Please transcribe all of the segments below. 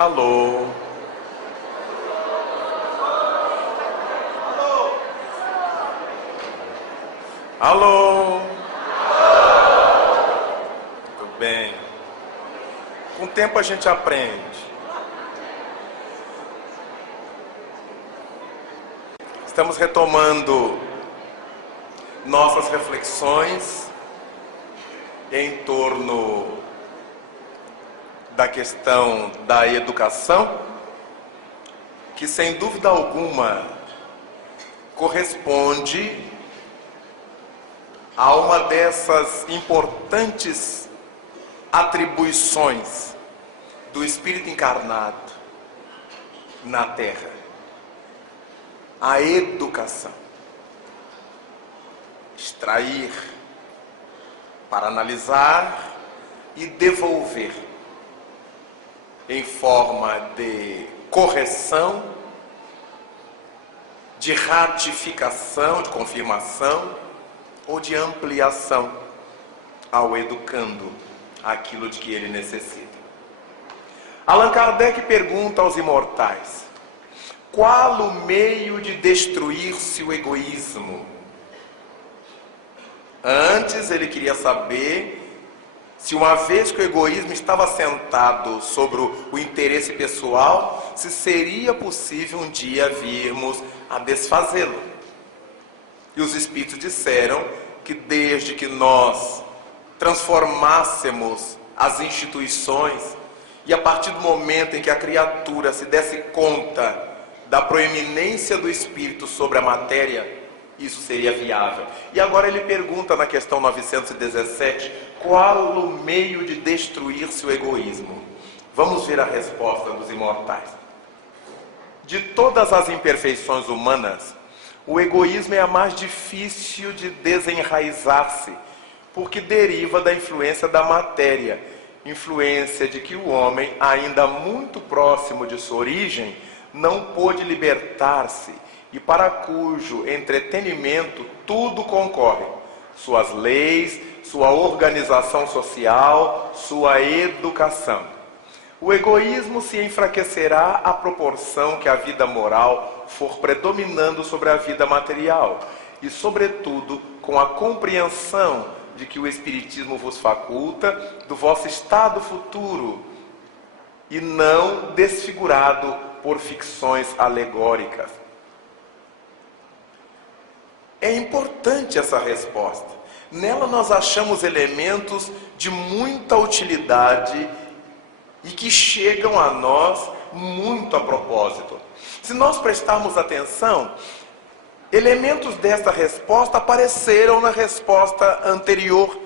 Alô? Alô? Tudo bem? Com o tempo a gente aprende. Estamos retomando nossas reflexões em torno da questão da educação, que sem dúvida alguma corresponde a uma dessas importantes atribuições do Espírito encarnado na Terra, a educação. Extrair para analisar e devolver em forma de correção, de ratificação, de confirmação ou de ampliação ao educando aquilo de que ele necessita. Allan Kardec pergunta aos imortais: qual o meio de destruir-se o egoísmo? Antes ele queria saber se, uma vez que o egoísmo estava assentado sobre o interesse pessoal, se seria possível um dia virmos a desfazê-lo. E os espíritos disseram que desde que nós transformássemos as instituições, e a partir do momento em que a criatura se desse conta da proeminência do espírito sobre a matéria, isso seria viável. E agora ele pergunta na questão 917, qual o meio de destruir-se o egoísmo? Vamos ver a resposta dos imortais. De todas as imperfeições humanas, o egoísmo é a mais difícil de desenraizar-se, porque deriva da influência da matéria, influência de que o homem, ainda muito próximo de sua origem, não pôde libertar-se, e para cujo entretenimento tudo concorre: suas leis, sua organização social, sua educação. O egoísmo se enfraquecerá à proporção que a vida moral for predominando sobre a vida material, e sobretudo com a compreensão de que o Espiritismo vos faculta do vosso estado futuro, e não desfigurado por ficções alegóricas. É importante essa resposta. Nela nós achamos elementos de muita utilidade e que chegam a nós muito a propósito. Se nós prestarmos atenção, elementos dessa resposta apareceram na resposta anterior,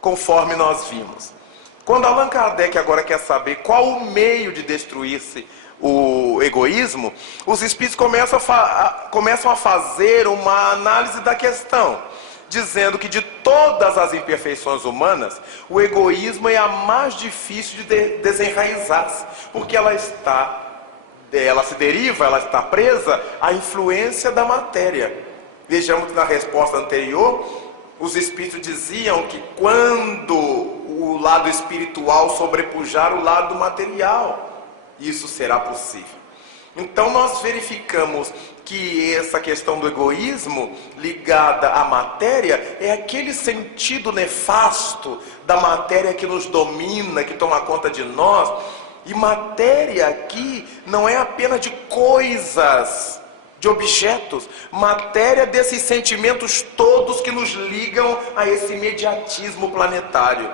conforme nós vimos. Quando Allan Kardec agora quer saber qual o meio de destruir-se o egoísmo, os espíritos começam a fazer uma análise da questão, dizendo que de todas as imperfeições humanas, o egoísmo é a mais difícil de desenraizar-se, porque ela se deriva, ela está presa à influência da matéria. Vejamos que na resposta anterior, os espíritos diziam que quando o lado espiritual sobrepujar o lado material, isso será possível. Então nós verificamos que essa questão do egoísmo ligada à matéria é aquele sentido nefasto da matéria que nos domina, que toma conta de nós. E matéria aqui não é apenas de coisas, de objetos, matéria desses sentimentos todos que nos ligam a esse imediatismo planetário.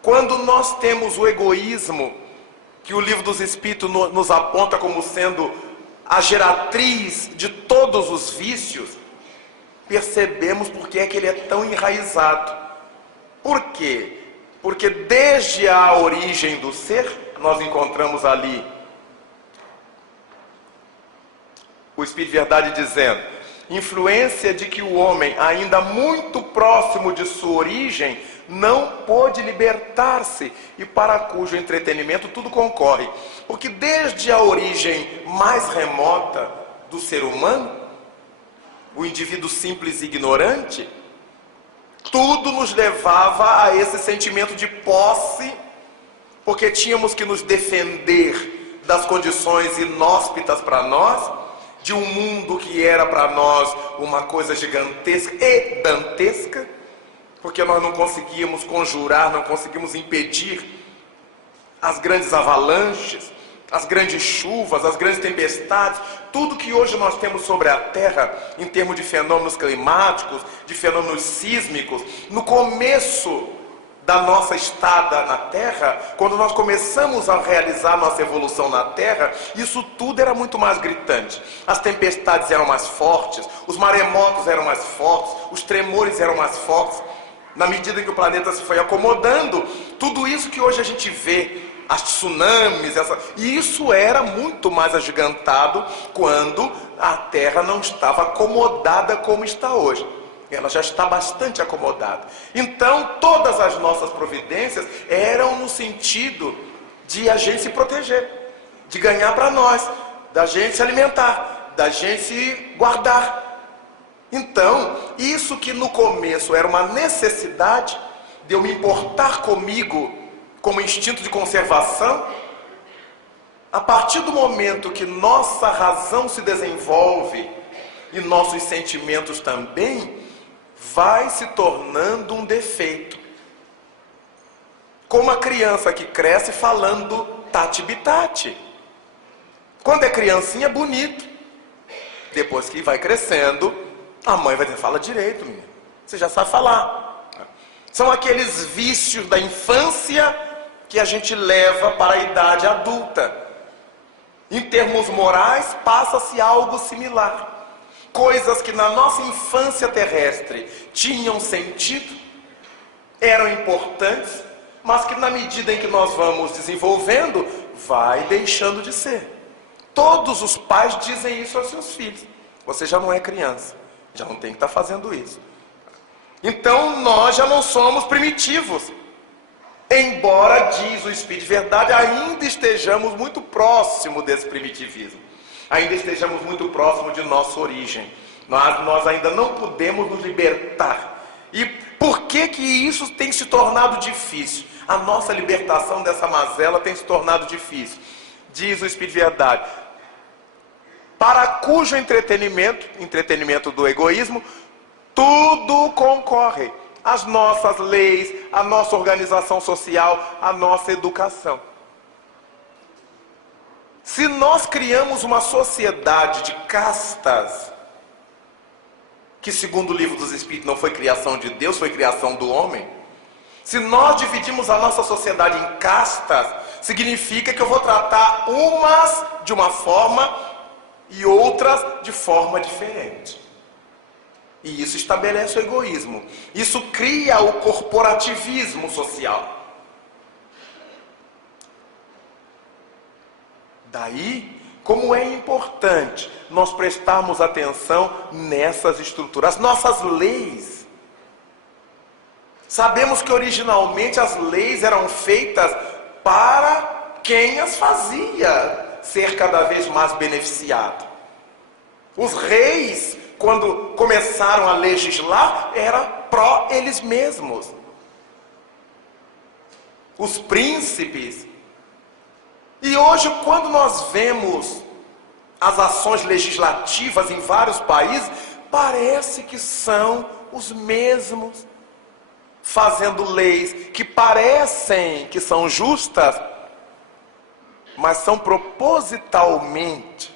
Quando nós temos o egoísmo, que o Livro dos Espíritos nos aponta como sendo a geratriz de todos os vícios, percebemos por que é que ele é tão enraizado. Por quê? Porque desde a origem do ser, nós encontramos ali o Espírito de Verdade dizendo: influência de que o homem, ainda muito próximo de sua origem, não pôde libertar-se, e para cujo entretenimento tudo concorre. Porque desde a origem mais remota do ser humano, o indivíduo simples e ignorante, tudo nos levava a esse sentimento de posse porque tínhamos que nos defender das condições inóspitas para nós, de um mundo que era para nós uma coisa gigantesca e dantesca, porque nós não conseguíamos conjurar, não conseguimos impedir as grandes avalanches, as grandes chuvas, as grandes tempestades, tudo que hoje nós temos sobre a Terra, em termos de fenômenos climáticos, de fenômenos sísmicos. No começo da nossa estada na Terra, quando nós começamos a realizar nossa evolução na Terra, isso tudo era muito mais gritante. As tempestades eram mais fortes, os maremotos eram mais fortes, os tremores eram mais fortes. Na medida em que o planeta se foi acomodando, tudo isso que hoje a gente vê, as tsunamis, e isso era muito mais agigantado quando a Terra não estava acomodada como está hoje. Ela já está bastante acomodada. Então, todas as nossas providências eram no sentido de a gente se proteger, de ganhar para nós, da gente se alimentar, da gente se guardar. Então, isso que no começo era uma necessidade de eu me importar comigo como instinto de conservação, a partir do momento que nossa razão se desenvolve e nossos sentimentos também, vai se tornando um defeito. Como a criança que cresce falando tati-bitati. Quando é criancinha é bonito. Depois que vai crescendo, a mãe vai dizer, fala direito, menino. Você já sabe falar. São aqueles vícios da infância que a gente leva para a idade adulta. Em termos morais, passa-se algo similar. Coisas que na nossa infância terrestre tinham sentido, eram importantes, mas que na medida em que nós vamos desenvolvendo, vai deixando de ser. Todos os pais dizem isso aos seus filhos. Você já não é criança, já não tem que estar fazendo isso. Então nós já não somos primitivos. Embora, diz o Espírito de Verdade, ainda estejamos muito próximo desse primitivismo. Ainda estejamos muito próximo de nossa origem. Nós ainda não podemos nos libertar. E por que que isso tem se tornado difícil? A nossa libertação dessa mazela tem se tornado difícil. Diz o Espírito de Verdade, para cujo entretenimento do egoísmo, tudo concorre. As nossas leis, a nossa organização social, a nossa educação. Se nós criamos uma sociedade de castas, que segundo o Livro dos Espíritos não foi criação de Deus, foi criação do homem. Se nós dividimos a nossa sociedade em castas, significa que eu vou tratar umas de uma forma e outras de forma diferente. E isso estabelece o egoísmo. Isso cria o corporativismo social. Daí, como é importante nós prestarmos atenção nessas estruturas. As nossas leis. Sabemos que originalmente as leis eram feitas para quem as fazia ser cada vez mais beneficiado. Os reis, quando começaram a legislar, era pró eles mesmos. Os príncipes. E hoje, quando nós vemos as ações legislativas em vários países, parece que são os mesmos, fazendo leis que parecem que são justas, mas são propositalmente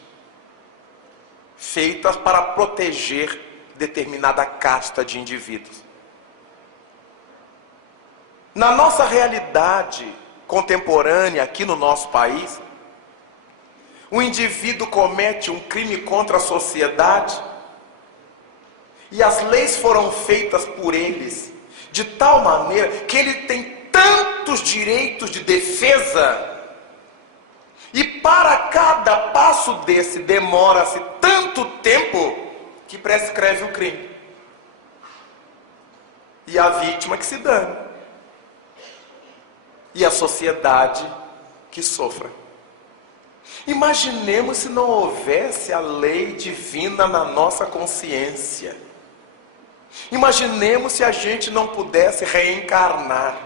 feitas para proteger determinada casta de indivíduos. Na nossa realidade contemporânea, aqui no nosso país, o indivíduo comete um crime contra a sociedade e as leis foram feitas por eles de tal maneira que ele tem tantos direitos de defesa, e para cada passo desse demora-se tanto tempo que prescreve o crime. E a vítima que se dane. E a sociedade que sofra. Imaginemos se não houvesse a lei divina na nossa consciência. Imaginemos se a gente não pudesse reencarnar.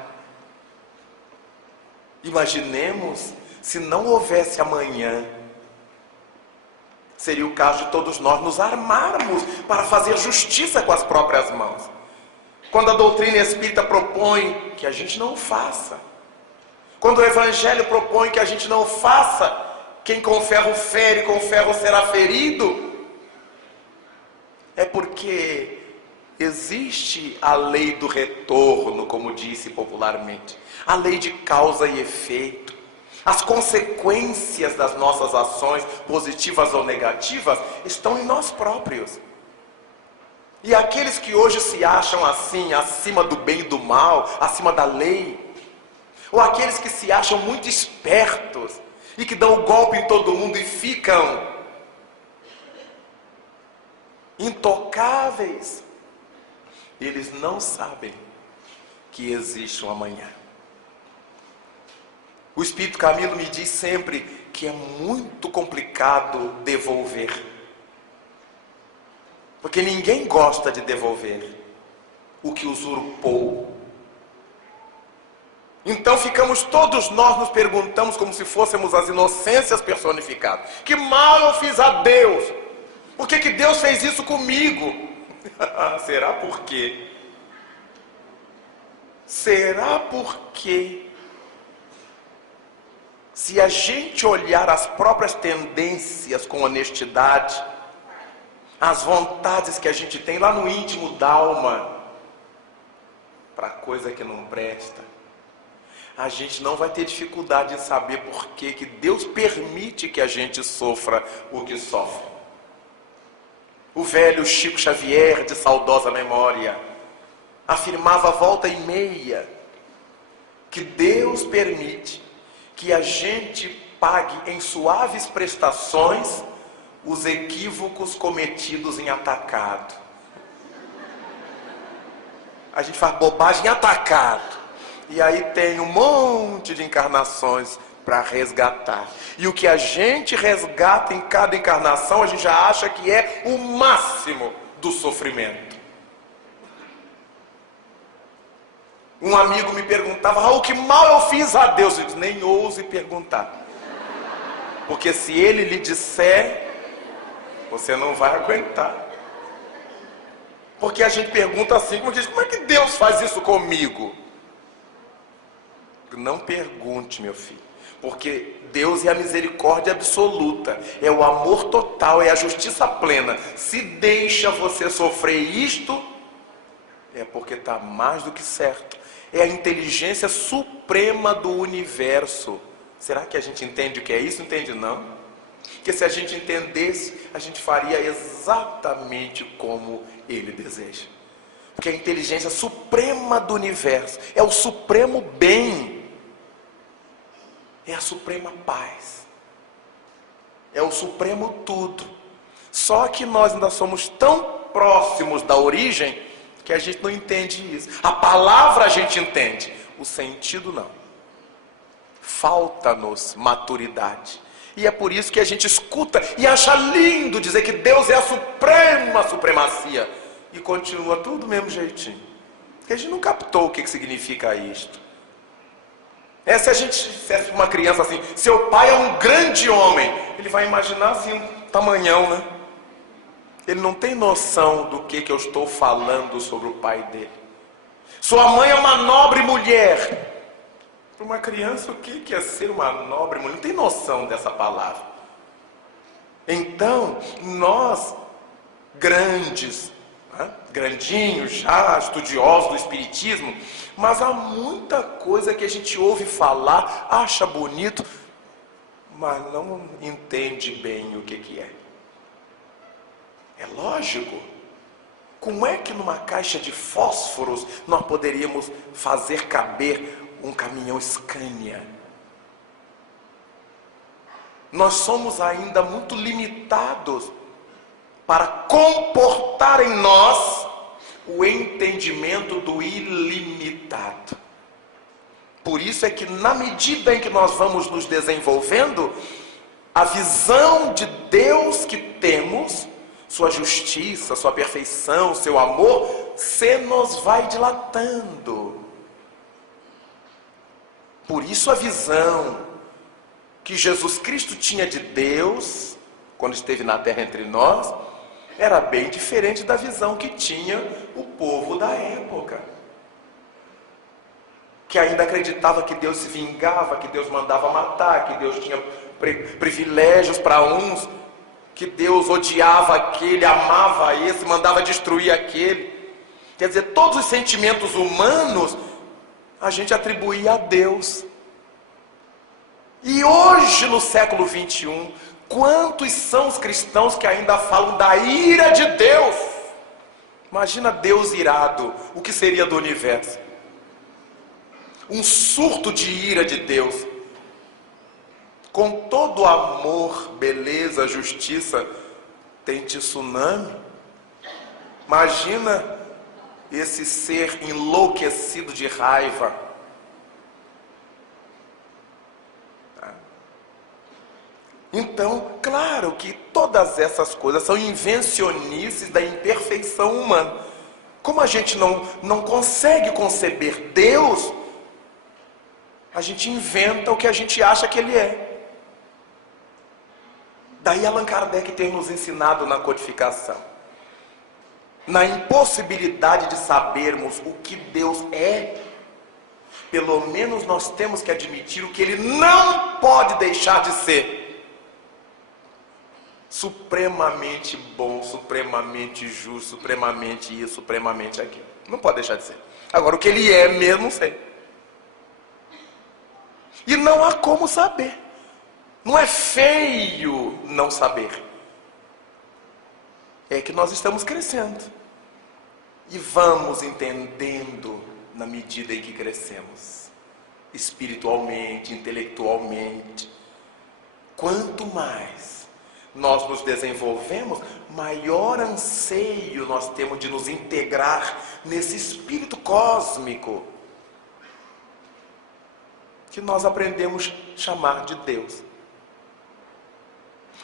Imaginemos se não houvesse amanhã. Seria o caso de todos nós nos armarmos para fazer justiça com as próprias mãos. Quando a doutrina espírita propõe que a gente não faça, quando o Evangelho propõe que a gente não faça, quem com ferro fere, com ferro será ferido, é porque existe a lei do retorno, como disse popularmente, a lei de causa e efeito. As consequências das nossas ações, positivas ou negativas, estão em nós próprios. E aqueles que hoje se acham assim, acima do bem e do mal, acima da lei, ou aqueles que se acham muito espertos e que dão o golpe em todo mundo e ficam intocáveis, eles não sabem que existe um amanhã. O Espírito Camilo me diz sempre que é muito complicado devolver. Porque ninguém gosta de devolver o que usurpou. Então ficamos todos nós nos perguntamos como se fôssemos as inocências personificadas. Que mal eu fiz a Deus? Por que Deus fez isso comigo? Será por quê? Será porque se a gente olhar as próprias tendências com honestidade, as vontades que a gente tem lá no íntimo da alma, para coisa que não presta, a gente não vai ter dificuldade em saber por que Deus permite que a gente sofra o que sofre. O velho Chico Xavier, de saudosa memória, afirmava volta e meia que Deus permite que a gente pague em suaves prestações os equívocos cometidos em atacado. A gente faz bobagem em atacado. E aí tem um monte de encarnações para resgatar. E o que a gente resgata em cada encarnação, a gente já acha que é o máximo do sofrimento. Um amigo me perguntava: Raul, que mal eu fiz a Deus? Eu disse: nem ouse perguntar. Porque se ele lhe disser, você não vai aguentar. Porque a gente pergunta assim, como é que Deus faz isso comigo? Não pergunte, meu filho. Porque Deus é a misericórdia absoluta, é o amor total, é a justiça plena. Se deixa você sofrer isto, é porque está mais do que certo. É a inteligência suprema do universo. Será que a gente entende o que é isso? Entende não? Porque se a gente entendesse, a gente faria exatamente como ele deseja. Porque a inteligência suprema do universo é o supremo bem, é a suprema paz, é o supremo tudo. Só que nós ainda somos tão próximos da origem que a gente não entende isso. A palavra a gente entende, o sentido não. Falta-nos maturidade. E é por isso que a gente escuta e acha lindo dizer que Deus é a suprema supremacia. E continua tudo do mesmo jeitinho. Porque a gente não captou o que significa isto. Se a gente dissesse para uma criança assim: seu pai é um grande homem, ele vai imaginar assim, um tamanhão, né? Ele não tem noção do que eu estou falando sobre o pai dele. Sua mãe é uma nobre mulher. Para uma criança, o que é ser uma nobre mulher? Não tem noção dessa palavra. Então, nós, grandes, grandinhos já, estudiosos do Espiritismo, mas há muita coisa que a gente ouve falar, acha bonito, mas não entende bem o que é. É lógico. Como é que numa caixa de fósforos nós poderíamos fazer caber um caminhão Scania? Nós somos ainda muito limitados para comportar em nós o entendimento do ilimitado. Por isso é que na medida em que nós vamos nos desenvolvendo, a visão de Deus que temos, sua justiça, sua perfeição, seu amor, se nos vai dilatando. Por isso a visão que Jesus Cristo tinha de Deus, quando esteve na terra entre nós, era bem diferente da visão que tinha o povo da época, que ainda acreditava que Deus se vingava, que Deus mandava matar, que Deus tinha privilégios para uns, que Deus odiava aquele, amava esse, mandava destruir aquele. Quer dizer, todos os sentimentos humanos a gente atribuía a Deus. E hoje, no século 21, quantos são os cristãos que ainda falam da ira de Deus? Imagina Deus irado, o que seria do universo? Um surto de ira de Deus. Com todo amor, beleza, justiça, tem tsunami. Imagina esse ser enlouquecido de raiva. Então, claro que todas essas coisas são invencionices da imperfeição humana. Como a gente não consegue conceber Deus, a gente inventa o que a gente acha que Ele é. Daí Allan Kardec ter nos ensinado na codificação, na impossibilidade de sabermos o que Deus é, pelo menos nós temos que admitir o que Ele não pode deixar de ser. Supremamente bom, supremamente justo, supremamente isso, supremamente aquilo. Não pode deixar de ser. Agora, o que Ele é mesmo, não sei. E não há como saber. Não é feio não saber. É que nós estamos crescendo. E vamos entendendo na medida em que crescemos. Espiritualmente, intelectualmente. Quanto mais nós nos desenvolvemos, maior anseio nós temos de nos integrar nesse espírito cósmico que nós aprendemos a chamar de Deus.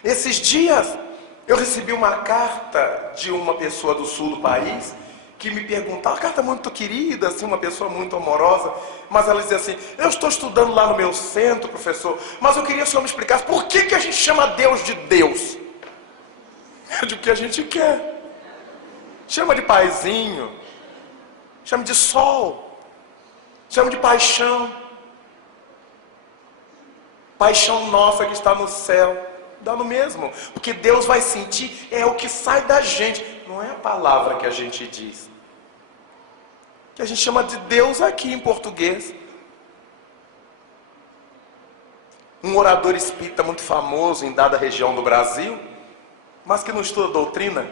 Esses dias eu recebi uma carta de uma pessoa do sul do país que me perguntava, uma carta muito querida, assim, uma pessoa muito amorosa, mas ela dizia assim: eu estou estudando lá no meu centro, professor, mas eu queria que o senhor me explicasse por que a gente chama Deus de Deus. Eu digo: o que a gente quer. Chama de paizinho, chama de sol, chama de paixão. Paixão nossa que está no céu. Dá no mesmo, porque Deus vai sentir, é o que sai da gente, não é a palavra que a gente diz, que a gente chama de Deus aqui em português. Um orador espírita muito famoso em dada região do Brasil, mas que não estuda doutrina,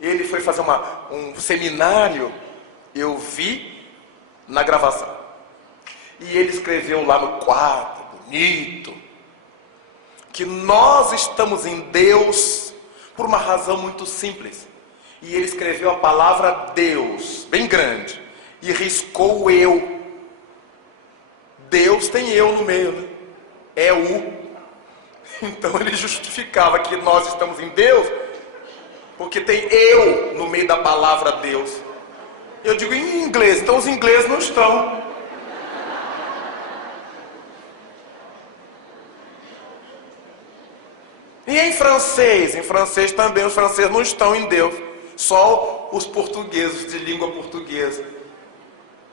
ele foi fazer um seminário, eu vi na gravação, e ele escreveu lá no quadro, bonito, que nós estamos em Deus por uma razão muito simples. E ele escreveu a palavra Deus, bem grande, e riscou o eu. Deus tem eu no meio, né? É o. Então ele justificava que nós estamos em Deus porque tem eu no meio da palavra Deus. Eu digo em inglês, então os ingleses não estão. E em francês também os franceses não estão em Deus. Só os portugueses de língua portuguesa,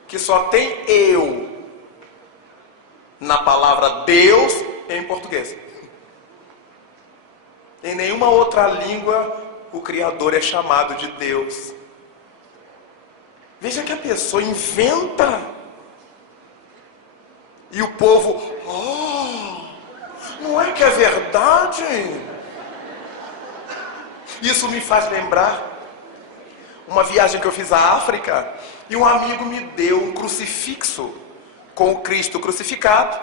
que só tem eu na palavra Deus em português. Em nenhuma outra língua o Criador é chamado de Deus. Veja que a pessoa inventa. E o povo, não é que é verdade? Isso me faz lembrar uma viagem que eu fiz à África, e um amigo me deu um crucifixo com o Cristo crucificado,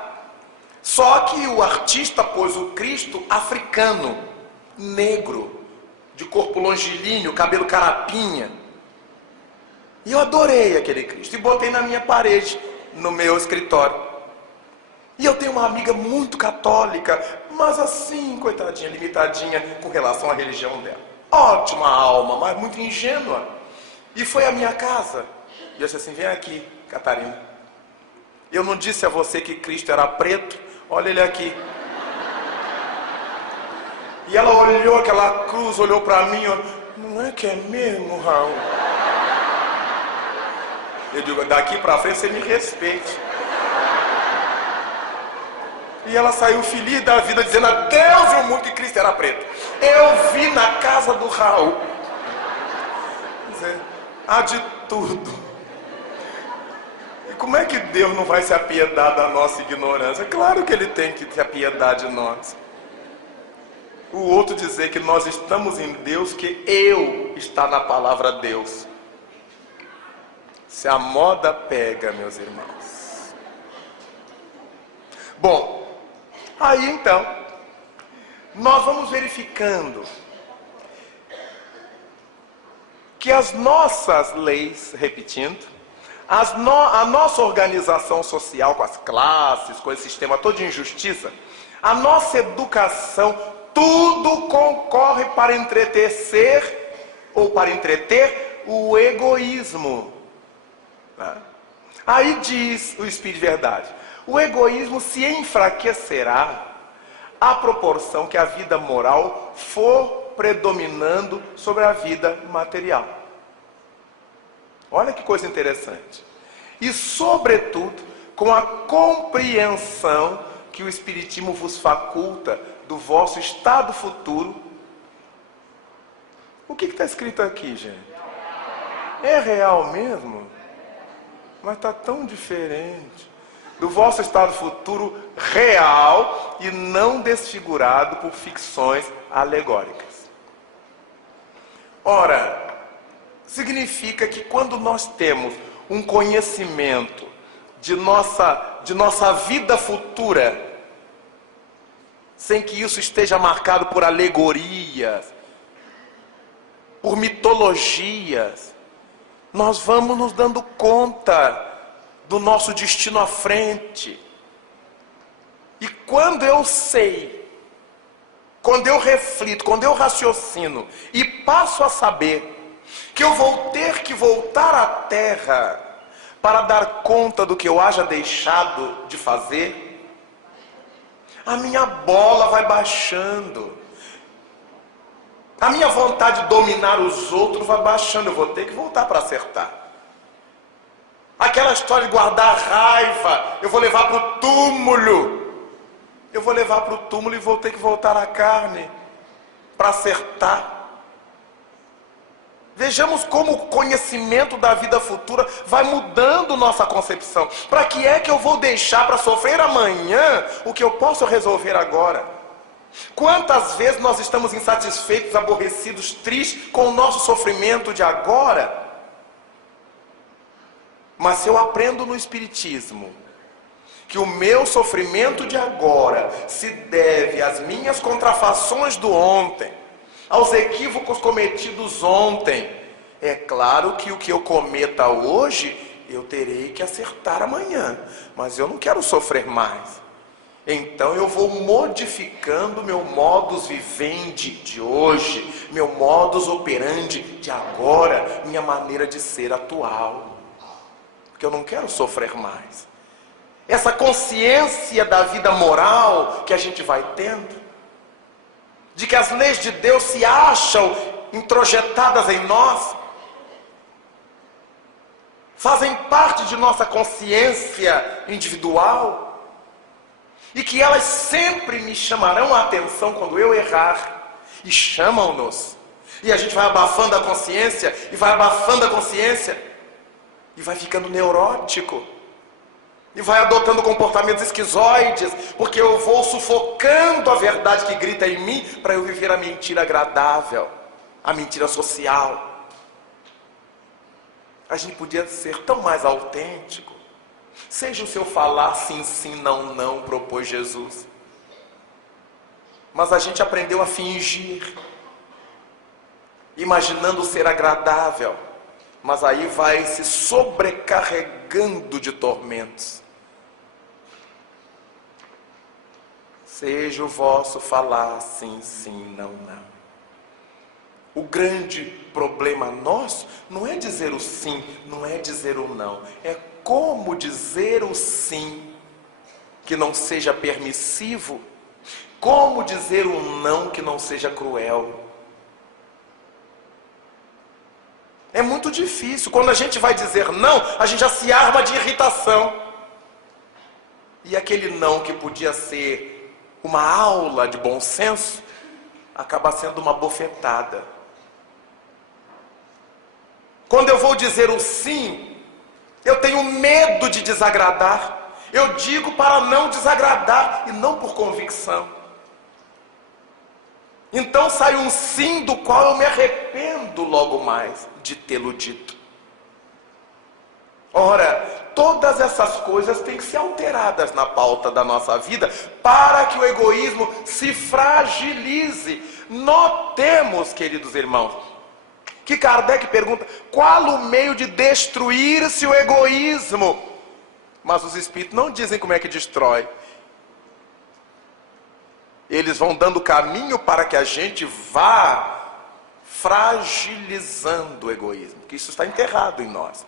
só que o artista pôs o Cristo africano, negro, de corpo longilíneo, cabelo carapinha. E eu adorei aquele Cristo e botei na minha parede, no meu escritório. E eu tenho uma amiga muito católica, mas assim, coitadinha, limitadinha com relação à religião dela. Ótima alma, mas muito ingênua. E foi à minha casa. E eu disse assim: vem aqui, Catarina. Eu não disse a você que Cristo era preto? Olha ele aqui. E ela olhou aquela cruz, olhou para mim, não é que é mesmo, Raul? Eu digo, daqui para frente você me respeite. E ela saiu feliz da vida, dizendo a Deus e o mundo que Cristo era preto. Eu vi na casa do Raul. Quer dizer, há de tudo. E como é que Deus não vai se apiedar da nossa ignorância? Claro que Ele tem que se apiedar de nós. O outro dizer que nós estamos em Deus, que eu está na palavra Deus. Se a moda pega, meus irmãos. Bom, aí então, nós vamos verificando que as nossas leis, repetindo, a nossa organização social com as classes, com esse sistema todo de injustiça, a nossa educação, tudo concorre para entretecer ou para entreter o egoísmo. Aí diz o Espírito de Verdade, o egoísmo se enfraquecerá à proporção que a vida moral for predominando sobre a vida material. Olha que coisa interessante. E sobretudo com a compreensão que o Espiritismo vos faculta do vosso estado futuro. O que está escrito aqui, gente? É real mesmo? Mas está tão diferente. Do vosso estado futuro real e não desfigurado por ficções alegóricas. Ora, significa que quando nós temos um conhecimento de nossa vida futura, sem que isso esteja marcado por alegorias, por mitologias, nós vamos nos dando conta do nosso destino à frente. E quando eu sei, quando eu reflito, quando eu raciocino e passo a saber que eu vou ter que voltar à terra para dar conta do que eu haja deixado de fazer, a minha bola vai baixando. A minha vontade de dominar os outros vai baixando. Eu vou ter que voltar para acertar. Aquela história de guardar raiva, eu vou levar para o túmulo. Eu vou levar para o túmulo e vou ter que voltar à carne para acertar. Vejamos como o conhecimento da vida futura vai mudando nossa concepção. Para que é que eu vou deixar para sofrer amanhã o que eu posso resolver agora? Quantas vezes nós estamos insatisfeitos, aborrecidos, tristes com o nosso sofrimento de agora? Mas se eu aprendo no Espiritismo que o meu sofrimento de agora se deve às minhas contrafações do ontem, aos equívocos cometidos ontem, é claro que o que eu cometa hoje, eu terei que acertar amanhã, mas eu não quero sofrer mais. Então eu vou modificando meu modus vivendi de hoje, meu modus operandi de agora, minha maneira de ser atual, porque eu não quero sofrer mais. Essa consciência da vida moral que a gente vai tendo, de que as leis de Deus se acham introjetadas em nós, fazem parte de nossa consciência individual, e que elas sempre me chamarão a atenção quando eu errar, e chamam-nos, e a gente vai abafando a consciência, e vai abafando a consciência, e vai ficando neurótico, e vai adotando comportamentos esquizoides, porque eu vou sufocando a verdade que grita em mim, para eu viver a mentira agradável, a mentira social. A gente podia ser tão mais autêntico. Seja o seu falar sim, sim, não, não, propôs Jesus. Mas a gente aprendeu a fingir, imaginando ser agradável, mas aí vai se sobrecarregando de tormentos. Seja o vosso falar sim, sim, não, não. O grande problema nosso não é dizer o sim, não é dizer o não, é como dizer o sim que não seja permissivo? Como dizer um não que não seja cruel? É muito difícil. Quando a gente vai dizer não, a gente já se arma de irritação. E aquele não que podia ser uma aula de bom senso, acaba sendo uma bofetada. Quando eu vou dizer o sim, eu tenho medo de desagradar. Eu digo para não desagradar e não por convicção. Então sai um sim do qual eu me arrependo logo mais de tê-lo dito. Ora, todas essas coisas têm que ser alteradas na pauta da nossa vida para que o egoísmo se fragilize. Notemos, queridos irmãos, que Kardec pergunta: qual o meio de destruir-se o egoísmo? Mas os espíritos não dizem como é que destrói. Eles vão dando caminho para que a gente vá fragilizando o egoísmo, porque isso está enterrado em nós.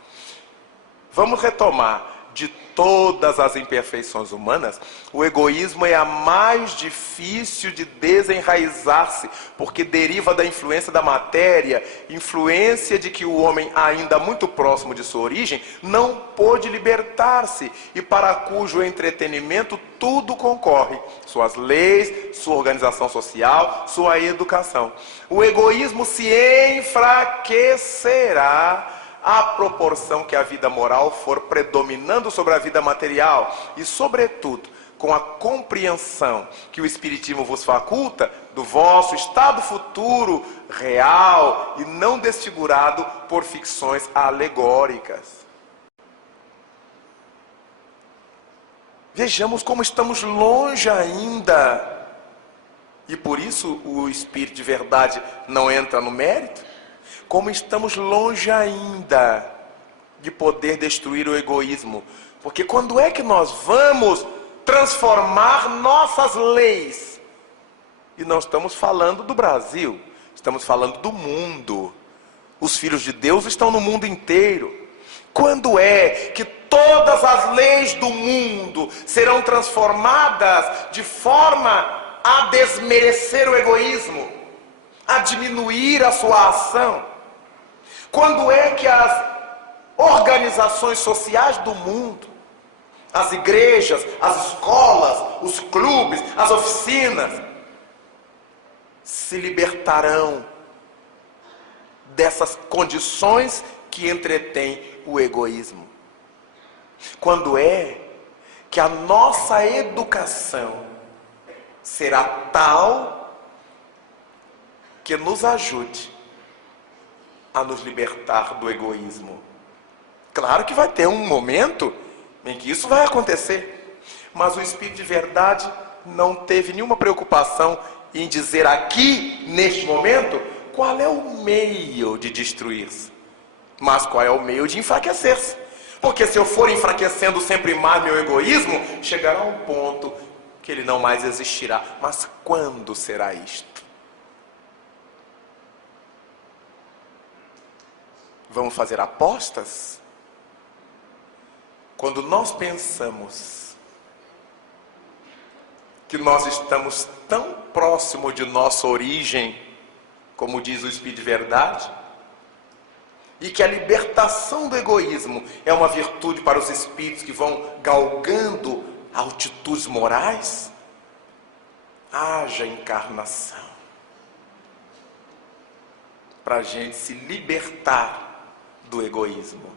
Vamos retomar. De todas as imperfeições humanas, o egoísmo é a mais difícil de desenraizar-se, porque deriva da influência da matéria, influência de que o homem, ainda muito próximo de sua origem, não pôde libertar-se, e para cujo entretenimento tudo concorre: suas leis, sua organização social, sua educação. O egoísmo se enfraquecerá à proporção que a vida moral for predominando sobre a vida material e, sobretudo, com a compreensão que o Espiritismo vos faculta do vosso estado futuro real e não desfigurado por ficções alegóricas. Vejamos como estamos longe ainda, e por isso o Espírito de verdade não entra no mérito. Como estamos longe ainda de poder destruir o egoísmo. Porque quando é que nós vamos transformar nossas leis? E não estamos falando do Brasil, estamos falando do mundo. Os filhos de Deus estão no mundo inteiro. Quando é que todas as leis do mundo serão transformadas de forma a desmerecer o egoísmo, a diminuir a sua ação? Quando é que as organizações sociais do mundo, as igrejas, as escolas, os clubes, as oficinas, se libertarão dessas condições que entretêm o egoísmo? Quando é que a nossa educação será tal que nos ajude a nos libertar do egoísmo? Claro que vai ter um momento em que isso vai acontecer, mas o Espírito de verdade não teve nenhuma preocupação em dizer aqui, neste momento, qual é o meio de destruir-se, mas qual é o meio de enfraquecer-se. Porque se eu for enfraquecendo sempre mais meu egoísmo, chegará um ponto que ele não mais existirá. Mas quando será isto? Vamos fazer apostas? Quando nós pensamos que nós estamos tão próximo de nossa origem, como diz o Espírito de verdade, e que a libertação do egoísmo é uma virtude para os espíritos que vão galgando altitudes morais, haja encarnação para a gente se libertar do egoísmo.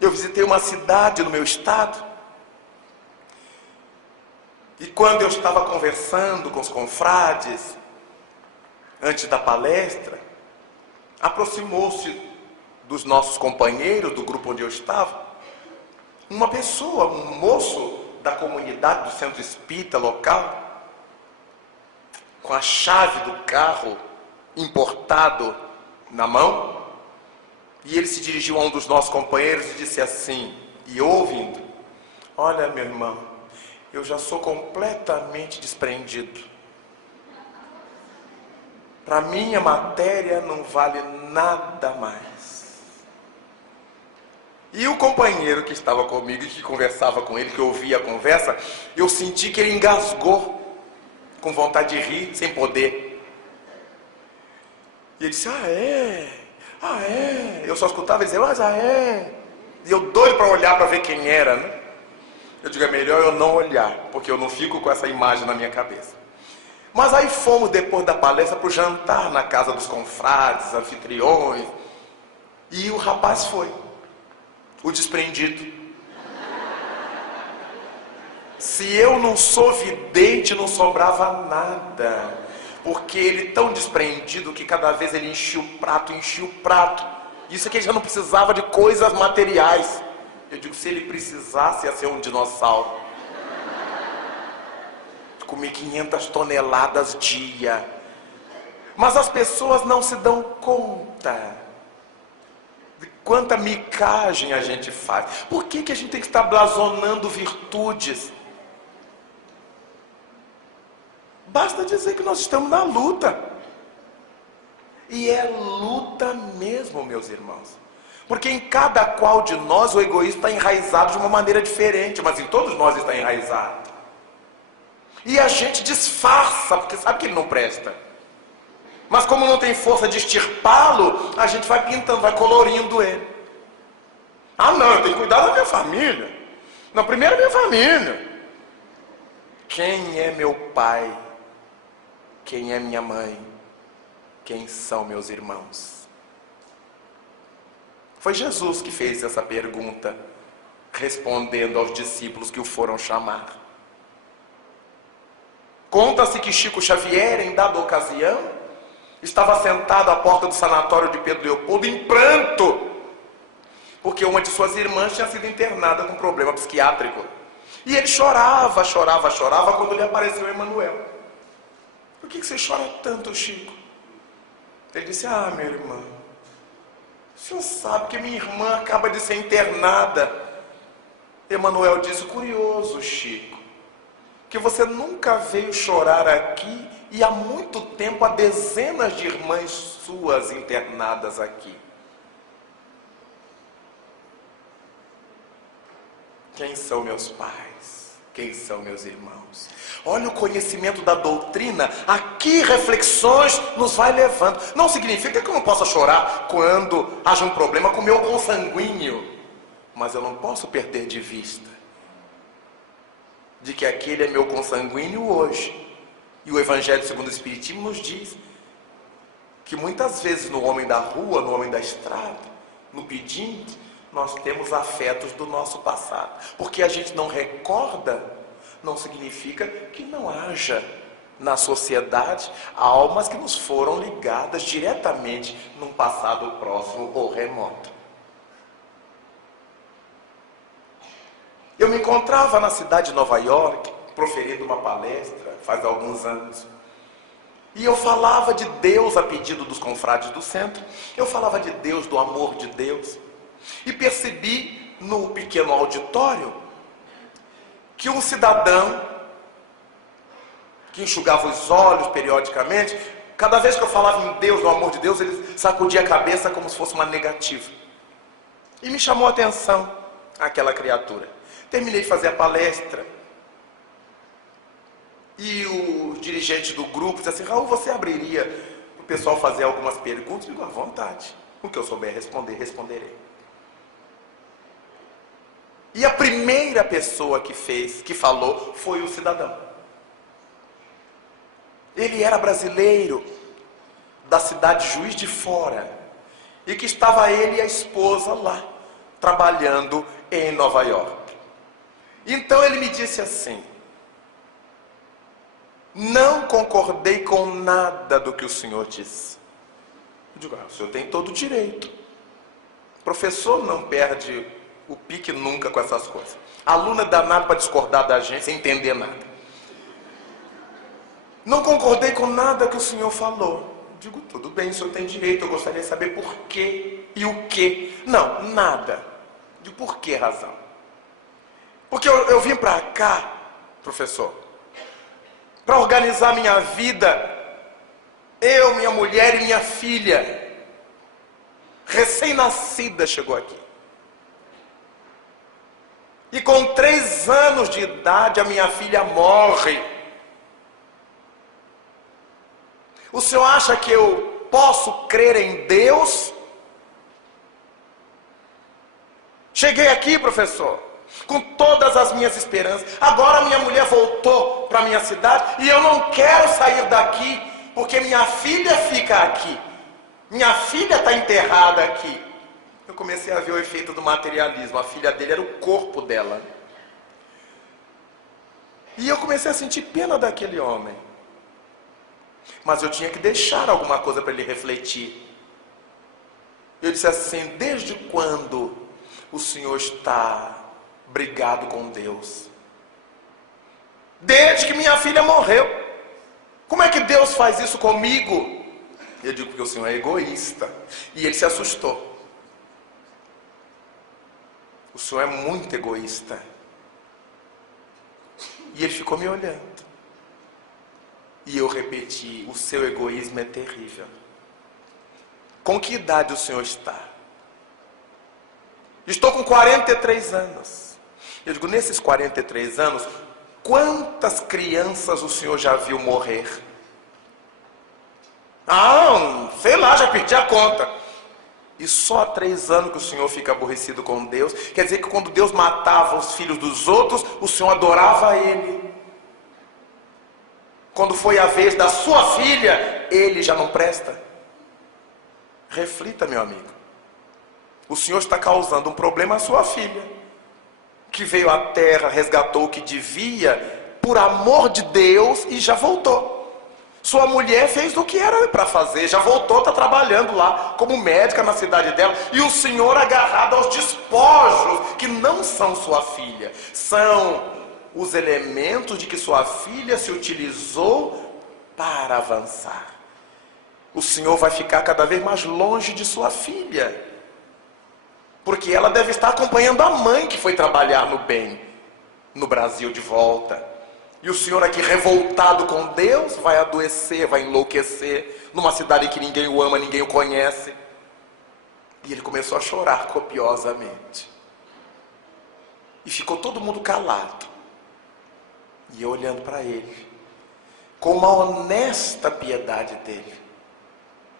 Eu visitei uma cidade no meu estado, e quando eu estava conversando com os confrades, antes da palestra, aproximou-se dos nossos companheiros, do grupo onde eu estava, uma pessoa, um moço da comunidade do centro espírita local, com a chave do carro importado na mão, e ele se dirigiu a um dos nossos companheiros e disse assim, e ouvindo: olha, meu irmão, eu já sou completamente desprendido. Para mim a matéria não vale nada mais. E o companheiro que estava comigo e que conversava com ele, que eu ouvia a conversa, eu senti que ele engasgou, com vontade de rir, sem poder. E ele disse, ah é? Ah é? Eu só escutava ele dizer, mas ah é? E eu doido para olhar para ver quem era, né? Eu digo, é melhor eu não olhar, porque eu não fico com essa imagem na minha cabeça. Mas aí fomos, depois da palestra, para o jantar na casa dos confrades, anfitriões. E o rapaz foi, o desprendido. Se eu não sou vidente, não sobrava nada. Porque ele tão desprendido que cada vez ele enchia o prato. Isso aqui ele já não precisava de coisas materiais. Eu digo, se ele precisasse, ia ser um dinossauro. Comer 500 toneladas dia. Mas as pessoas não se dão conta de quanta micagem a gente faz. Por que a gente tem que estar blasonando virtudes? Basta dizer que nós estamos na luta. E é luta mesmo, meus irmãos. Porque em cada qual de nós o egoísmo está enraizado de uma maneira diferente, mas em todos nós está enraizado. E a gente disfarça, porque sabe que ele não presta. Mas como não tem força de extirpá-lo, a gente vai pintando, vai colorindo ele. Ah não, eu tenho que cuidar da minha família. Não, primeiro a minha família. Quem é meu pai? Quem é minha mãe? Quem são meus irmãos? Foi Jesus que fez essa pergunta, respondendo aos discípulos que o foram chamar. Conta-se que Chico Xavier, em dada ocasião, estava sentado à porta do sanatório de Pedro Leopoldo em pranto, porque uma de suas irmãs tinha sido internada com problema psiquiátrico. E ele chorava quando lhe apareceu Emmanuel. Por que você chora tanto, Chico? Ele disse, ah, meu irmão, o senhor sabe que minha irmã acaba de ser internada. Emmanuel disse, curioso, Chico, que você nunca veio chorar aqui e há muito tempo há dezenas de irmãs suas internadas aqui. Quem são meus pais? Quem são meus irmãos? Olha o conhecimento da doutrina, a que reflexões nos vai levando. Não significa que eu não possa chorar quando haja um problema com o meu consanguíneo, mas eu não posso perder de vista de que aquele é meu consanguíneo hoje. E o Evangelho segundo o Espiritismo nos diz que muitas vezes no homem da rua, no homem da estrada, no pedinte, nós temos afetos do nosso passado. Porque a gente não recorda, não significa que não haja na sociedade almas que nos foram ligadas diretamente num passado próximo ou remoto. Eu me encontrava na cidade de Nova York, proferindo uma palestra, faz alguns anos. E eu falava de Deus a pedido dos confrades do centro. Eu falava de Deus, do amor de Deus. E percebi no pequeno auditório que um cidadão que enxugava os olhos periodicamente, cada vez que eu falava em Deus, no amor de Deus, ele sacudia a cabeça como se fosse uma negativa. E me chamou a atenção aquela criatura. Terminei de fazer a palestra e o dirigente do grupo disse assim, Raul, você abriria para o pessoal fazer algumas perguntas? Eu digo, à vontade. O que eu souber responder, responderei. E a primeira pessoa que falou, foi o cidadão. Ele era brasileiro, da cidade de Juiz de Fora, e que estava ele e a esposa lá, trabalhando em Nova York. Então ele me disse assim, não concordei com nada do que o senhor disse. Eu digo, o senhor tem todo o direito. O professor não perde o pique nunca com essas coisas. Aluno é danado para discordar da gente sem entender nada. Não concordei com nada que o senhor falou. Eu digo, tudo bem, o senhor tem direito, eu gostaria de saber por quê e o quê. Não, nada. Eu digo, por que razão? Porque eu vim para cá, professor, para organizar minha vida, eu, minha mulher e minha filha, recém-nascida chegou aqui. E com 3 anos de idade a minha filha morre. O senhor acha que eu posso crer em Deus? Cheguei aqui, professor, com todas as minhas esperanças. Agora minha mulher voltou para minha cidade e eu não quero sair daqui, porque minha filha fica aqui. Minha filha está enterrada aqui. Eu comecei a ver o efeito do materialismo. A filha dele era o corpo dela. E eu comecei a sentir pena daquele homem. Mas eu tinha que deixar alguma coisa para ele refletir. Eu disse assim: desde quando o senhor está brigado com Deus? Desde que minha filha morreu. Como é que Deus faz isso comigo? Eu digo: porque o senhor é egoísta. E ele se assustou. O senhor é muito egoísta. E ele ficou me olhando. E eu repeti: o seu egoísmo é terrível. Com que idade o senhor está? Estou com 43 anos. Eu digo: nesses 43 anos, quantas crianças o senhor já viu morrer? Ah, sei lá, já perdi a conta. E só há 3 anos que o senhor fica aborrecido com Deus? Quer dizer que quando Deus matava os filhos dos outros, o senhor adorava Ele. Quando foi a vez da sua filha, Ele já não presta? Reflita, meu amigo. O senhor está causando um problema à sua filha, que veio à terra, resgatou o que devia, por amor de Deus, e já voltou. Sua mulher fez o que era para fazer, já voltou, está trabalhando lá como médica na cidade dela. E o senhor agarrado aos despojos que não são sua filha, são os elementos de que sua filha se utilizou para avançar. O senhor vai ficar cada vez mais longe de sua filha, porque ela deve estar acompanhando a mãe que foi trabalhar no bem, no Brasil de volta. E o senhor aqui revoltado com Deus vai adoecer, vai enlouquecer, numa cidade em que ninguém o ama, ninguém o conhece. E ele começou a chorar copiosamente. E ficou todo mundo calado. E eu olhando para ele, com uma honesta piedade dele,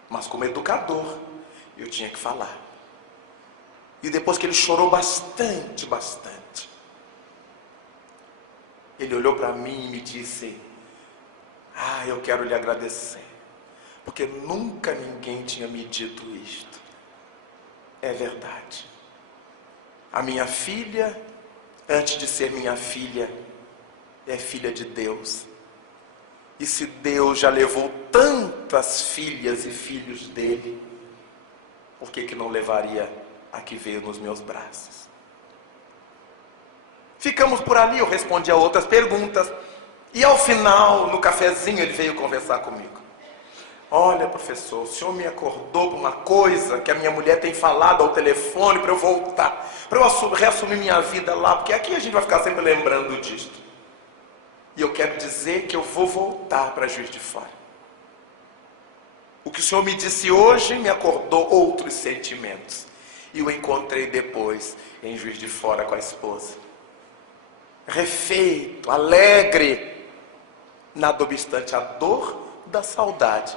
mas como educador, eu tinha que falar. E depois que ele chorou bastante, ele olhou para mim e me disse: ah, eu quero lhe agradecer, porque nunca ninguém tinha me dito isto. É verdade. A minha filha, antes de ser minha filha, é filha de Deus. E se Deus já levou tantas filhas e filhos dele, por que não levaria a que veio nos meus braços? Ficamos por ali, eu respondi a outras perguntas. E ao final, no cafezinho, ele veio conversar comigo. Olha, professor, o senhor me acordou para uma coisa que a minha mulher tem falado ao telefone para eu voltar, para eu reassumir minha vida lá, porque aqui a gente vai ficar sempre lembrando disto. E eu quero dizer que eu vou voltar para Juiz de Fora. O que o senhor me disse hoje me acordou outros sentimentos. E o encontrei depois em Juiz de Fora com a esposa. Refeito, alegre, nada obstante a dor da saudade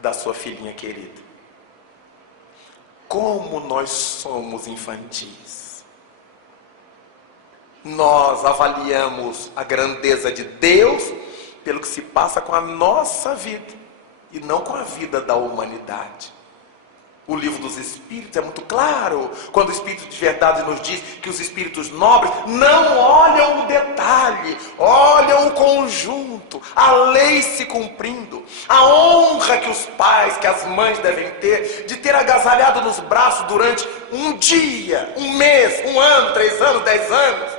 da sua filhinha querida. Como nós somos infantis. Nós avaliamos a grandeza de Deus pelo que se passa com a nossa vida e não com a vida da humanidade. O livro dos Espíritos é muito claro, quando o Espírito de verdade nos diz que os espíritos nobres não olham o detalhe, olham o conjunto, a lei se cumprindo, a honra que os pais, que as mães devem ter, de ter agasalhado nos braços durante um dia, um mês, 1 ano, 3 anos, 10 anos,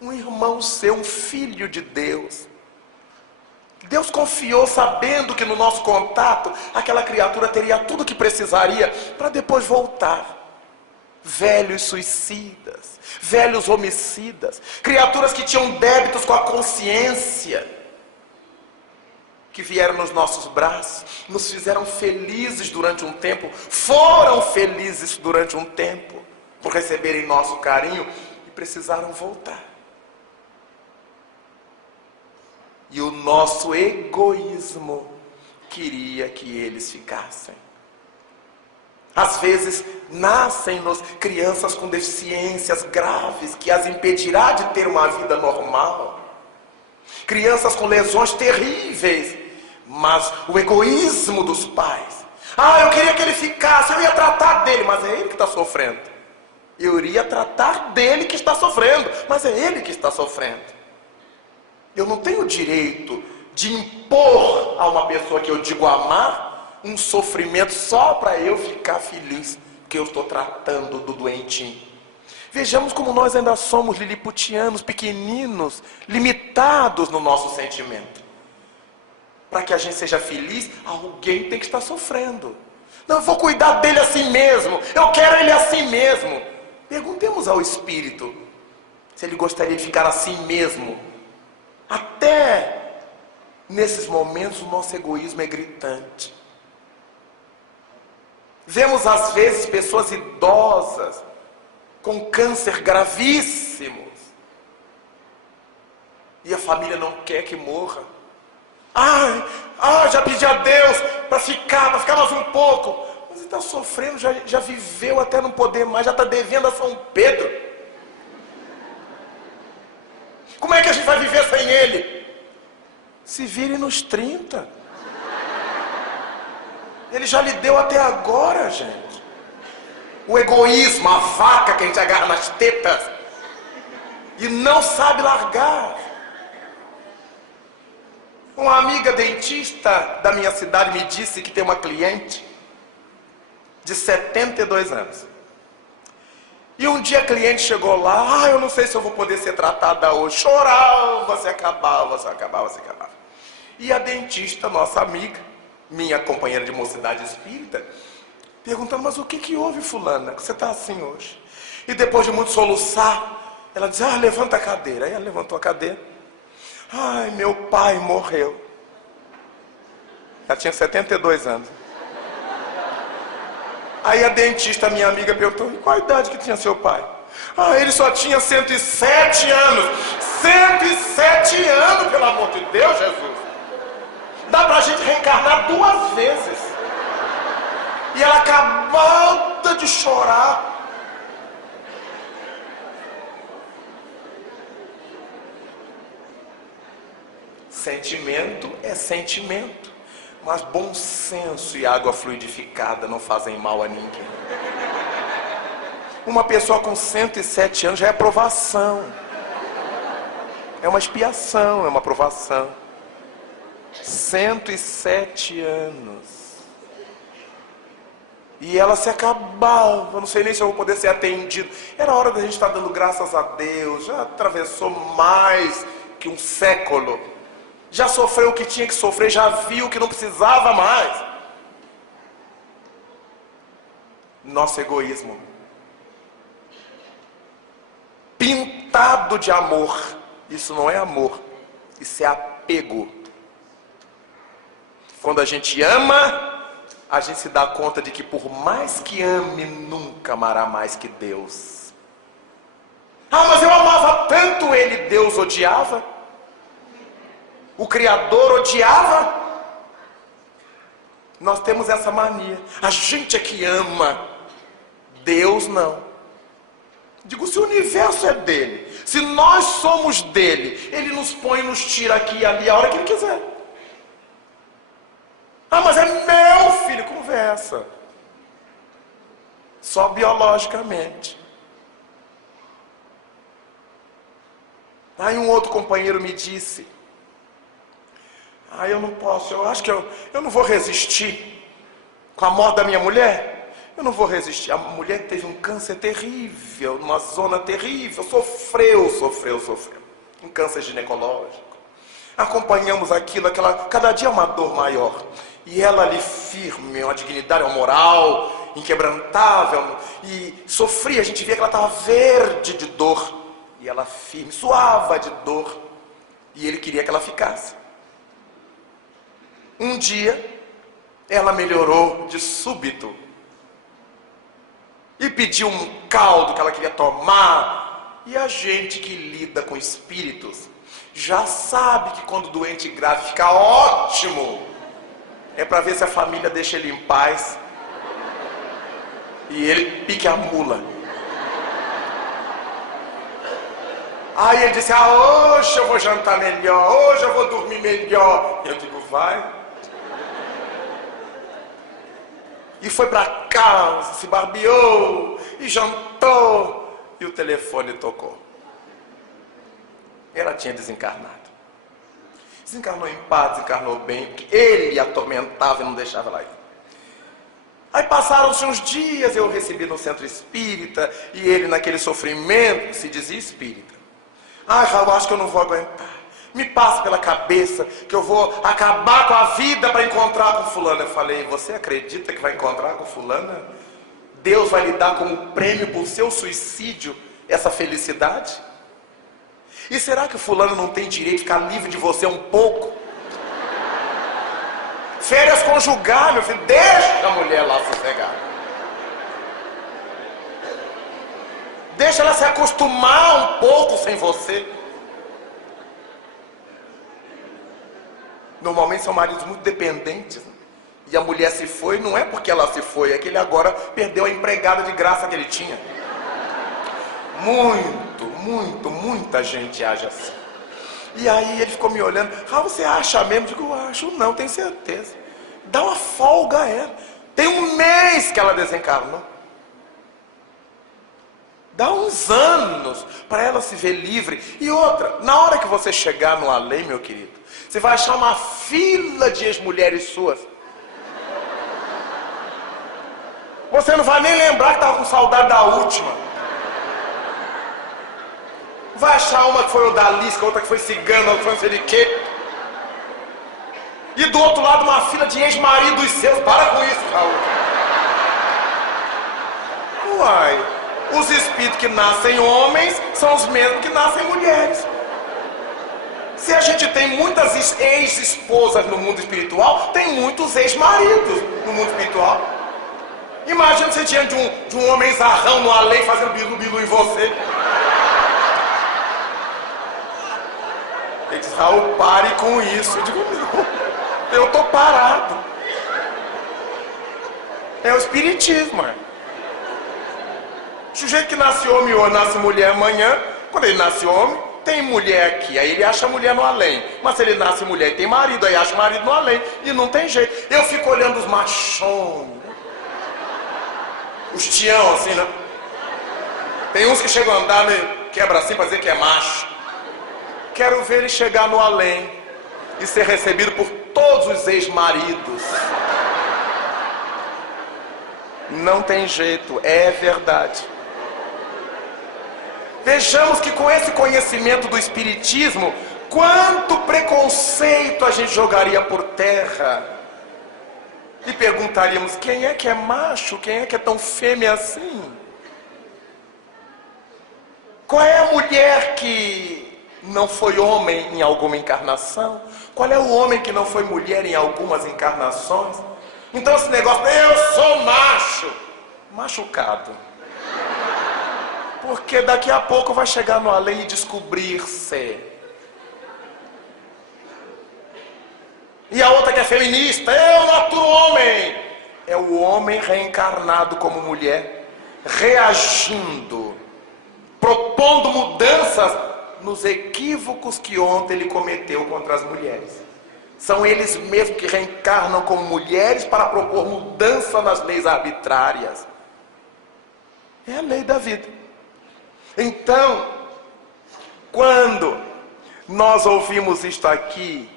um irmão seu, um filho de Deus. Deus confiou sabendo que no nosso contato aquela criatura teria tudo o que precisaria para depois voltar. Velhos suicidas, velhos homicidas, criaturas que tinham débitos com a consciência, que vieram nos nossos braços, nos fizeram felizes durante um tempo, foram felizes durante um tempo, por receberem nosso carinho e precisaram voltar. E o nosso egoísmo queria que eles ficassem. Às vezes, nascem-nos crianças com deficiências graves que as impedirá de ter uma vida normal. Crianças com lesões terríveis, mas o egoísmo dos pais. Eu queria que ele ficasse, eu ia tratar dele, mas é ele que está sofrendo. Eu iria tratar dele que está sofrendo, mas é ele que está sofrendo. Eu não tenho o direito de impor a uma pessoa que eu digo amar um sofrimento só para eu ficar feliz que eu estou tratando do doentinho. Vejamos como nós ainda somos liliputianos, pequeninos, limitados no nosso sentimento. Para que a gente seja feliz, alguém tem que estar sofrendo. Não, eu vou cuidar dele assim mesmo, eu quero ele assim mesmo. Perguntemos ao Espírito se ele gostaria de ficar assim mesmo. Até nesses momentos o nosso egoísmo é gritante. Vemos às vezes pessoas idosas com câncer gravíssimos e a família não quer que morra. Já pedi a Deus para ficar mais um pouco. Mas ele está sofrendo, já viveu até não poder mais, já está devendo a São Pedro. Como é que a gente vai viver sem ele? Se vire nos 30. Ele já lhe deu até agora, gente. O egoísmo, a vaca que a gente agarra nas tetas e não sabe largar. Uma amiga dentista da minha cidade me disse que tem uma cliente de 72 anos. E um dia a cliente chegou lá, eu não sei se eu vou poder ser tratada hoje. Chorava, se acabava. E a dentista, nossa amiga, minha companheira de mocidade espírita, perguntando, mas o que houve, fulana, que você está assim hoje? E depois de muito soluçar, ela disse, levanta a cadeira. Aí ela levantou a cadeira. Meu pai morreu. Ela tinha 72 anos. Aí a dentista, minha amiga, perguntou, qual a idade que tinha seu pai? Ele só tinha 107 anos. 107 anos, pelo amor de Deus, Jesus. Dá pra gente reencarnar 2 vezes. E ela acabada de chorar. Sentimento é sentimento, mas bom senso e água fluidificada não fazem mal a ninguém. Uma pessoa com 107 anos já é provação. É uma expiação, é uma provação. 107 anos. E ela se acabava, eu não sei nem se eu vou poder ser atendido. Era hora da gente estar dando graças a Deus. Já atravessou mais que um século. Já sofreu o que tinha que sofrer, já viu que não precisava mais. Nosso egoísmo pintado de amor. Isso não é amor, isso é apego. Quando a gente ama, a gente se dá conta de que por mais que ame, nunca amará mais que Deus. Mas eu amava tanto ele, Deus odiava? O Criador odiava? Nós temos essa mania. A gente é que ama, Deus não. Digo, se o universo é dele, se nós somos dele, ele nos põe e nos tira aqui e ali a hora que ele quiser. Mas é meu filho, conversa. Só biologicamente. Aí um outro companheiro me disse, eu não posso, eu acho que eu não vou resistir com a morte da minha mulher. Eu não vou resistir. A mulher teve um câncer terrível, numa zona terrível, sofreu. Um câncer ginecológico. Acompanhamos aquilo, cada dia uma dor maior. E ela ali firme, uma dignidade, uma moral inquebrantável. E sofria, a gente via que ela estava verde de dor. E ela firme, suava de dor. E ele queria que ela ficasse. Um dia, ela melhorou de súbito. E pediu um caldo que ela queria tomar. E a gente que lida com espíritos já sabe que quando o doente grave fica ótimo, é para ver se a família deixa ele em paz e ele pique a mula. Aí ele disse: hoje eu vou jantar melhor, hoje eu vou dormir melhor. E eu digo: vai. E foi para casa, se barbeou e jantou, e o telefone tocou. Ela tinha desencarnado. Desencarnou em paz, desencarnou bem, porque ele atormentava e não deixava ela ir. Aí passaram-se uns dias, eu recebi no centro espírita, e ele naquele sofrimento se dizia espírita. Raul, acho que eu não vou aguentar. Me passa pela cabeça que eu vou acabar com a vida para encontrar com fulano. Eu falei: você acredita que vai encontrar com fulana? Deus vai lhe dar como prêmio por seu suicídio essa felicidade? E será que o fulano não tem direito de ficar livre de você um pouco? Férias conjugal, meu filho, deixa a mulher lá sossegar. Deixa ela se acostumar um pouco sem você. Normalmente são maridos muito dependentes, né? E a mulher se foi, não é porque ela se foi, é que ele agora perdeu a empregada de graça que ele tinha. Muita gente age assim. E aí ele ficou me olhando: Raul, você acha mesmo? Eu digo: acho não, tenho certeza. Dá uma folga a ela. Tem um mês que ela desencarnou. Dá uns anos para ela se ver livre. E outra, na hora que você chegar no além, meu querido, você vai achar uma fila de ex-mulheres suas. Você não vai nem lembrar que estava com saudade da última. Vai achar uma que foi odalisca, outra que foi cigana, outra que foi não sei de quê. E do outro lado uma fila de ex-maridos seus. Para com isso, Raul. Uai, os espíritos que nascem homens são os mesmos que nascem mulheres. Se a gente tem muitas ex-esposas no mundo espiritual, tem muitos ex-maridos no mundo espiritual. Imagina você diante de um homem zarrão no além fazendo bilu-bilu em você. Ele diz: Raul, pare com isso. Eu digo: não, eu estou parado. É o espiritismo. O sujeito que nasce homem hoje, nasce mulher amanhã. Quando ele nasce homem, tem mulher aqui. Aí ele acha a mulher no além. Mas se ele nasce mulher e tem marido, aí acha o marido no além. E não tem jeito. Eu fico olhando os machões, os tião assim, né? Tem uns que chegam a andar, quebra assim para dizer que é macho. Quero ver ele chegar no além e ser recebido por todos os ex-maridos. Não tem jeito, é verdade. Vejamos que com esse conhecimento do espiritismo, quanto preconceito a gente jogaria por terra. E perguntaríamos: quem é que é macho? Quem é que é tão fêmea assim? Qual é a mulher que não foi homem em alguma encarnação? Qual é o homem que não foi mulher em algumas encarnações? Então esse negócio: eu sou macho, machucado. Porque daqui a pouco vai chegar no além e descobrir-se. E a outra que é feminista: eu naturo homem. É o homem reencarnado como mulher, reagindo, propondo mudanças nos equívocos que ontem ele cometeu contra as mulheres. São eles mesmos que reencarnam como mulheres para propor mudança nas leis arbitrárias. É a lei da vida. Então, quando nós ouvimos isto aqui,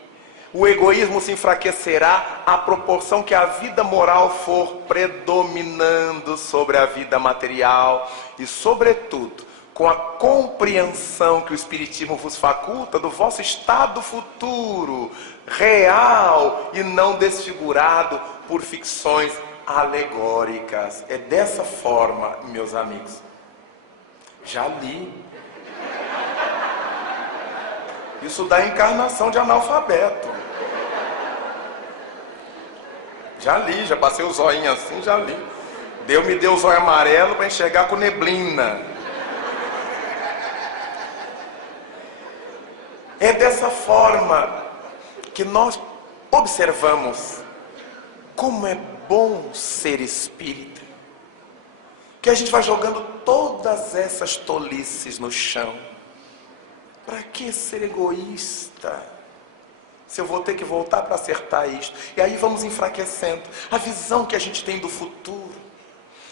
o egoísmo se enfraquecerá à proporção que a vida moral for predominando sobre a vida material e, sobretudo, com a compreensão que o Espiritismo vos faculta do vosso estado futuro, real e não desfigurado por ficções alegóricas. É dessa forma, meus amigos. Já li. Isso dá encarnação de analfabeto. Já li, já passei o zoinho assim, já li. Deus me deu o zóio amarelo para enxergar com neblina. É dessa forma que nós observamos como é bom ser espírita, que a gente vai jogando todas essas tolices no chão. Para que ser egoísta, se eu vou ter que voltar para acertar isto? E aí vamos enfraquecendo a visão que a gente tem do futuro,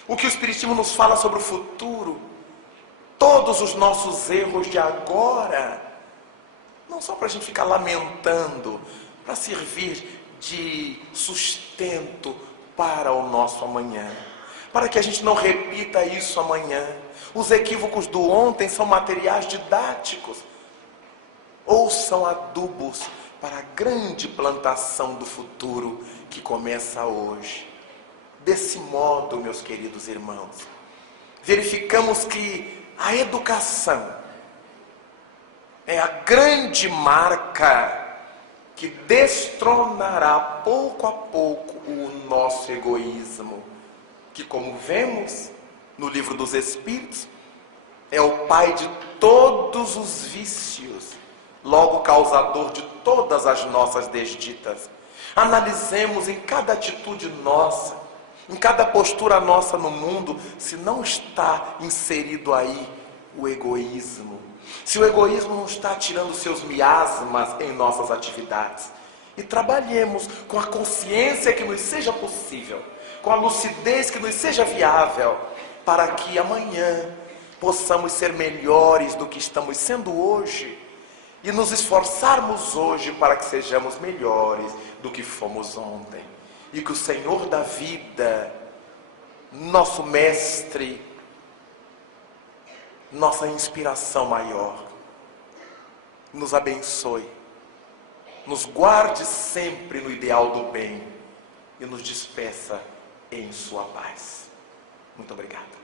o que o Espiritismo nos fala sobre o futuro, todos os nossos erros de agora, não só para a gente ficar lamentando, para servir de sustento para o nosso amanhã, para que a gente não repita isso amanhã. Os equívocos do ontem são materiais didáticos, ou são adubos para a grande plantação do futuro que começa hoje. Desse modo, meus queridos irmãos, verificamos que a educação é a grande marca que destronará pouco a pouco o nosso egoísmo, que, como vemos no Livro dos Espíritos, é o pai de todos os vícios, logo causador de todas as nossas desditas. Analisemos em cada atitude nossa, em cada postura nossa no mundo, se não está inserido aí o egoísmo. Se o egoísmo não está tirando seus miasmas em nossas atividades. E trabalhemos com a consciência que nos seja possível, com a lucidez que nos seja viável, para que amanhã possamos ser melhores do que estamos sendo hoje e nos esforçarmos hoje para que sejamos melhores do que fomos ontem. E que o Senhor da vida, nosso mestre, nossa inspiração maior, nos abençoe, nos guarde sempre no ideal do bem e nos despeça em sua paz. Muito obrigado.